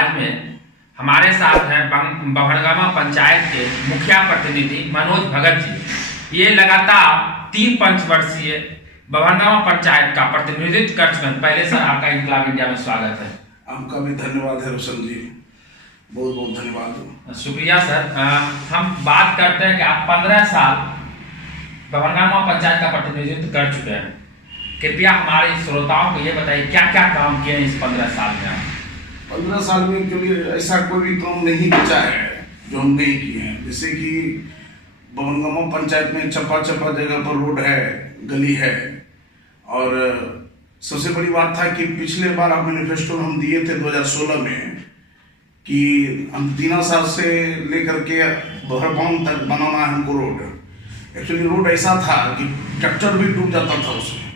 आवाज में हमारे साथ हैं बभड़गामा पंचायत के मुखिया प्रतिनिधि मनोज भगत जी। ये लगातार 3 पंचवर्षीय बभड़गामा पंचायत का प्रतिनिधित्व कर चुके हैं। पहले सर आपका इनकलाब इंडिया में स्वागत है। आपका भी धन्यवाद है रोशन जी, बहुत बहुत धन्यवाद। शुक्रिया सर। हम बात करते हैं कि आप 15 साल बभड़गामा पंचायत का प्रतिनिधित्व कर चुके हैं। कृपया हमारे श्रोताओं को ये बताइए क्या क्या काम किए हैं इस 15 साल में आप? 15 साल में के लिए ऐसा कोई भी काम नहीं बचा है जो हम नहीं किए हैं। जैसे कि बभड़गामा पंचायत में चप्पा चप्पा जगह पर रोड है, गली है। और सबसे बड़ी बात था कि पिछले बार आप मैनिफेस्टो हम दिए थे 2016 में कि हम 3 साल से लेकर के बभड़गामा तक बनाना है हमको रोड। एक्चुअली रोड ऐसा था कि ट्रैक्टर भी डूब जाता था उसमें।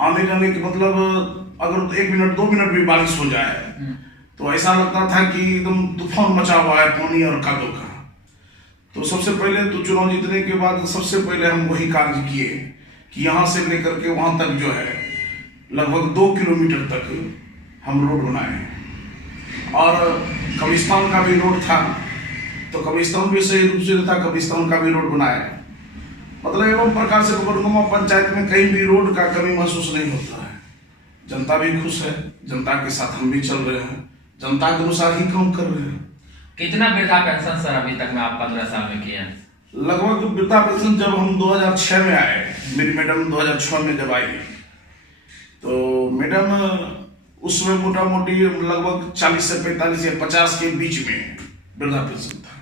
आने जाने के मतलब अगर 1 मिनट 2 मिनट भी बारिश हो जाए तो ऐसा लगता था कि एकदम तूफान मचा हुआ है पानी और कादो का। तो सबसे पहले तो चुनाव जीतने के बाद सबसे पहले हम वही कार्य किए कि यहाँ से लेकर के वहाँ तक जो है लगभग 2 किलोमीटर तक हम रोड बनाए। और कब्रिस्तान का भी रोड था तो कब्रिस्तान भी सही रूप से था, कब्रिस्तान का भी रोड बनाए। मतलब एवं प्रकार से बभड़गामा पंचायत में कहीं भी रोड का कमी महसूस नहीं होता है। जनता भी खुश है, जनता के साथ हम भी चल रहे हैं, जनता के अनुसार ही काम कर रहे हैं। कितना वृद्धा पेंशन सर अभी तक में आप 15 साल में किए हैं? लगभग वृद्धा पेंशन जब हम 2006 में आए, मेरी मैडम 2006 में जब आई तो मैडम उसमें मोटा मोटी लगभग 40 से 45 या 50 के बीच में वृद्धा पेंशन था।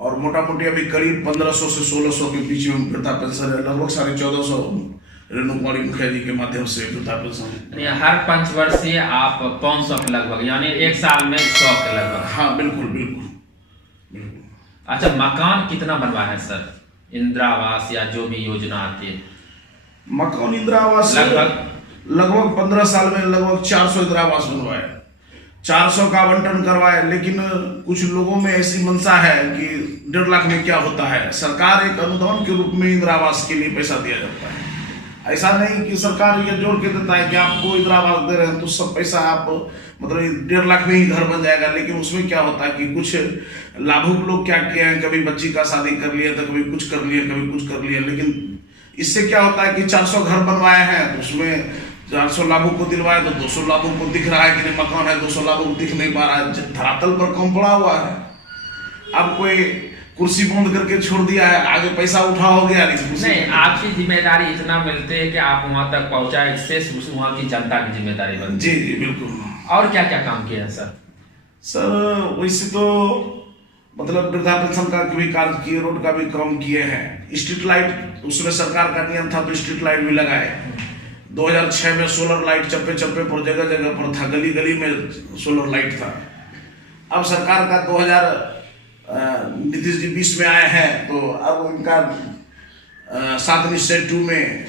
और मोटा मोटी अभी करीब 1500 से 1600 के बीच में वृद्धा पेंशन है। लगभग 1450 रेणु कुमारी मुखिया जी के माध्यम से वृद्धा पेंशन। हर पंचवर्षीय आप 500 के लगभग, यानी 1 साल में 100 के लगभग। हाँ बिल्कुल बिल्कुल। अच्छा, मकान कितना बनवाया है सर? इंदिरा आवास या जो भी योजना आती है? मकान इंदिरा आवास लगभग 15 साल में लगभग 400 इंदिरा आवास बनवाए, 400 का आवंटन करवाए। लेकिन कुछ लोगों में ऐसी मंशा है कि 1.5 लाख में क्या होता है। सरकार एक अनुदान के रूप में इंदिरा आवास के लिए पैसा दिया जाता है। ऐसा नहीं कि सरकार ये जोड़ के देता है कि आपको इंदिरा आवास दे रहे हैं तो सब पैसा आप मतलब 1.5 लाख में ही घर बन जाएगा। लेकिन उसमें क्या होता है कि कुछ लाभुक लोग क्या किए हैं, कभी बच्ची का शादी कर लिया तो कभी कुछ कर लिया, कभी कुछ कर लिया। लेकिन इससे क्या होता है कि 400 घर बनवाए हैं तो उसमें 400 लाभुक को दिलवाए तो 200 लाभुक को दिख रहा है कि मकान है, 200 लाभुक को दिख नहीं पा रहा है, धरातल पर कम पड़ा हुआ है। अब कोई कुर्सी बंद करके छोड़ दिया है, आगे पैसा उठा हो गया नहीं। आपकी जिम्मेदारी इतना मिलती है कि आप वहां तक पहुंचाए, इससे वहां की जनता की जिम्मेदारी बनती है। जी जी बिल्कुल। और क्या क्या काम किए हैं सर? सर वैसे तो मतलब वृद्धा पेंशन का भी कार्य किए, रोड का भी काम किए हैं। स्ट्रीट लाइट उसमें सरकार का नियम था तो स्ट्रीट लाइट भी लगाए। 2006 में सोलर लाइट चप्पे चप्पे पर जगह जगह पर था, गली गली में सोलर लाइट था। अब सरकार का 2000 नीतीश जी 20 में आए हैं तो अब उनका 7 निश्चय 2 में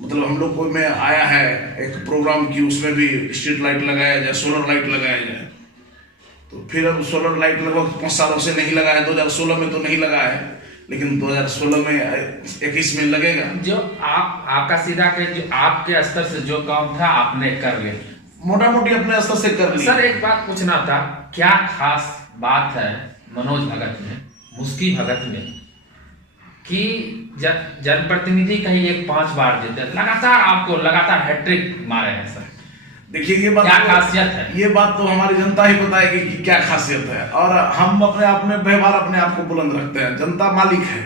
मतलब हम लोग को में आया है एक प्रोग्राम की, उसमें भी स्ट्रीट लाइट लगाया जाए, सोलर लाइट लगाया जाए। तो फिर अब सोलर लाइट लगभग 5 सालों से नहीं लगा है। 2016 में तो नहीं लगा है, लेकिन 2016 में 21 में लगेगा। जो आपका सीधा के जो आपके स्तर से जो काम था आपने कर लिया, मोटा मोटी अपने स्तर से कर लिया। सर एक बात पूछना था, क्या खास बात है मनोज भगत में, मुस्की भगत में कि जनप्रतिनिधि कहीं 5 बार जीते, लगातार आपको लगातार हैट्रिक मारे हैं सर? देखिए ये बात क्या खासियत है? ये बात तो हमारी जनता ही बताएगी कि क्या खासियत है। और हम अपने आप में व्यवहार अपने आप को बुलंद रखते हैं, जनता मालिक है।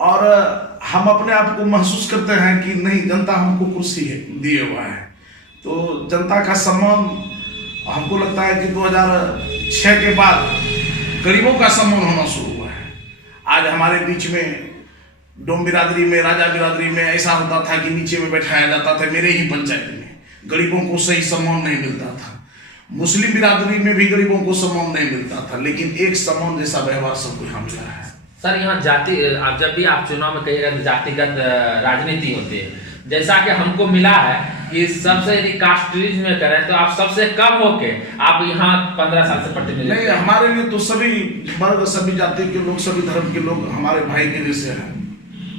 और हम अपने आप को महसूस करते हैं कि नहीं, जनता हमको कुर्सी दिए हुआ है तो जनता का सम्मान हमको लगता है कि 2006 के बाद गरीबों का सम्मान होना शुरू हुआ है। आज हमारे बीच में डोम बिरादरी में, राजा बिरादरी में ऐसा होता था कि नीचे में बैठाया जाता था। मेरे ही पंचायत में गरीबों को सही सम्मान नहीं मिलता था। मुस्लिम बिरादरी में भी गरीबों को सम्मान नहीं मिलता था, लेकिन एक सम्मान जैसा व्यवहार सबको यहाँ मिला है। सर यहाँ जाति, जब भी आप चुनाव में कहिएगा तो जातिगत राजनीति होती है, जैसा कि हमको मिला है कि सबसे यदि कास्टरीज में करें तो आप सबसे कम होके आप यहाँ 15 साल से प्रतिनिधित्व। नहीं, हमारे लिए तो सभी वर्ग, सभी जाति के लोग, सभी धर्म के लोग हमारे भाई के जैसे हैं।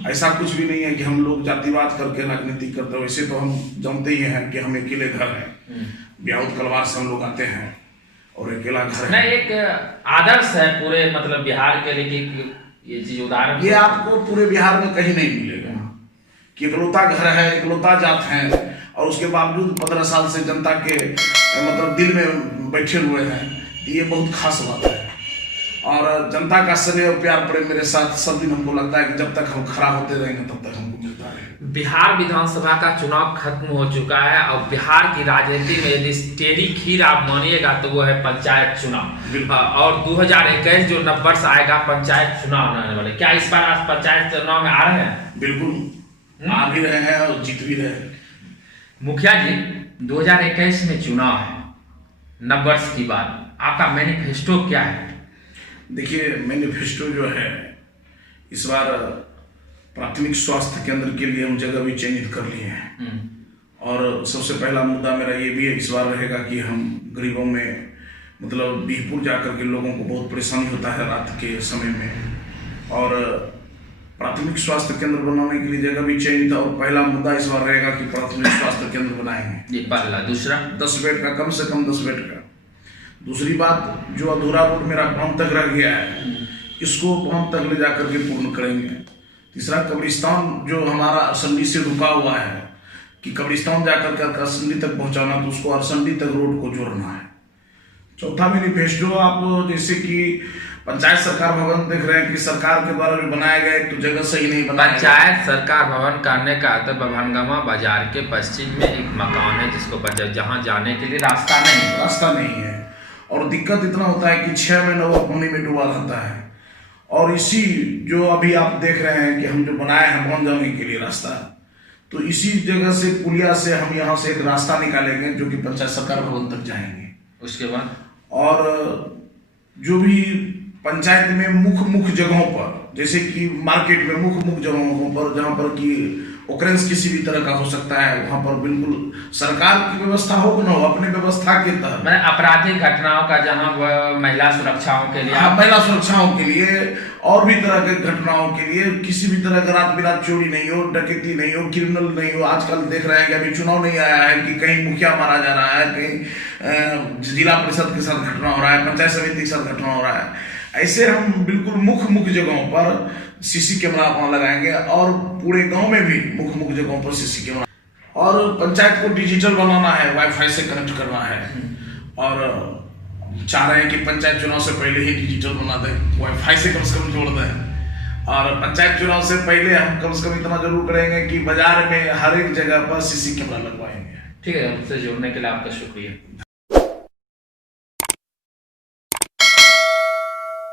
ऐसा कुछ भी नहीं है कि हम लोग जातिवाद करके राजनीति करते हैं। वैसे तो हम जानते ही हैं कि हम अकेले घर हैं, ब्याहुत कलवार से हम लोग आते हैं। और अकेला घर है। नहीं, एक आदर्श है पूरे मतलब बिहार के लिए कि ये चीज उदाहरण ये आपको पूरे बिहार में कहीं नहीं मिलेगा कि इकलौता घर है, इकलौता जात है और उसके बावजूद 15 साल से जनता के मतलब दिल में बैठे हुए हैं। ये बहुत खास बात है और जनता का स्नेह और प्यार पड़े मेरे साथ सब दिन। हमको लगता है कि जब तक हम खड़ा होते रहेंगे तब तक हमको मिलता रहेगा। बिहार विधानसभा का चुनाव खत्म हो चुका है और बिहार की राजनीति में यदि टेढ़ी खीर आप मानिएगा तो वो है पंचायत चुनाव। और 2021 जो नववर्ष आएगा पंचायत चुनाव आने वाले, क्या इस बार आप पंचायत चुनाव में आ रहे हैं? बिल्कुल आ भी रहे हैं और जीत भी रहे हैं। मुखिया जी, 2021 में चुनाव है, नववर्ष की बात, आपका मैनिफेस्टो क्या है? देखिए, मैनिफेस्टो जो है इस बार प्राथमिक स्वास्थ्य केंद्र के लिए हम जगह भी चयनित कर लिए हैं और सबसे पहला मुद्दा मेरा ये भी इस बार रहेगा कि हम गरीबों में मतलब बीहपुर जाकर के लोगों को बहुत परेशानी होता है रात के समय में और प्राथमिक स्वास्थ्य केंद्र बनाने के लिए जगह भी चयनित। और पहला मुद्दा इस बार रहेगा कि प्राथमिक स्वास्थ्य केंद्र बनाएंगे। ये पहला। दूसरा, 10 बेड का, कम से कम 10 बेड का। दूसरी बात, जो अधूरा रोड मेरा गांव तक रह गया है इसको गांव तक ले जाकर के पूर्ण करेंगे। तीसरा, कब्रिस्तान जो हमारा अरसंडी से रुका हुआ है कि कब्रिस्तान जाकर के अरसंडी तक पहुंचाना, तो उसको अरसंडी तक रोड को जोड़ना है। चौथा मैनिफेस्टो, आप जैसे कि पंचायत सरकार भवन देख रहे हैं कि सरकार के द्वारा भी बनाया गया तो जगह सही नहीं बनाया। पंचायत सरकार भवन करने का अर्थ बभनगामा बाजार के पश्चिम में एक मकान है जिसको जहां जाने के लिए रास्ता नहीं है और दिक्कत इतना होता है कि 6 महीने वो पानी में डूबा रहता है। और इसी जो अभी आप देख रहे हैं कि हम जो बनाए हैं भवन जाने के लिए रास्ता, तो इसी जगह से पुलिया से हम यहाँ से एक रास्ता निकालेंगे जो कि पंचायत सरकार भवन तक जाएंगे। उसके बाद और जो भी पंचायत में मुख्य जगहों पर, जैसे कि मार्केट में मुख्य जगहों पर जहाँ पर कि ऑकरेंस किसी भी तरह का हो सकता है, वहाँ पर बिल्कुल सरकार की व्यवस्था हो कि ना हो, अपने व्यवस्था के तहत मैं आपराधिक घटनाओं का जहाँ महिला सुरक्षाओं के लिए, महिला सुरक्षाओं के लिए और भी तरह के घटनाओं के लिए, किसी भी तरह का रात बिरात चोरी नहीं हो, डकैती नहीं हो, क्रिमिनल नहीं हो। आजकल देख रहे हैं कि अभी चुनाव नहीं आया है कि कहीं मुखिया मारा जा रहा है, कहीं जिला परिषद के साथ घटना हो रहा है, पंचायत समिति के साथ घटना हो रहा है। ऐसे हम बिल्कुल मुख्य जगहों पर सीसी कैमरा वहाँ लगाएंगे और पूरे गांव में भी मुख्य जगहों पर सीसी कैमरा। और पंचायत को डिजिटल बनाना है, वाईफाई से कनेक्ट करना है और चाह रहे हैं कि पंचायत चुनाव से पहले ही डिजिटल बना दें, वाईफाई से कम जोड़ दें। और पंचायत चुनाव से पहले हम कम से कम इतना जरूर करेंगे कि बाजार में हर एक जगह पर सीसी कैमरा लगवाएंगे। ठीक है, हमसे जुड़ने के लिए आपका शुक्रिया।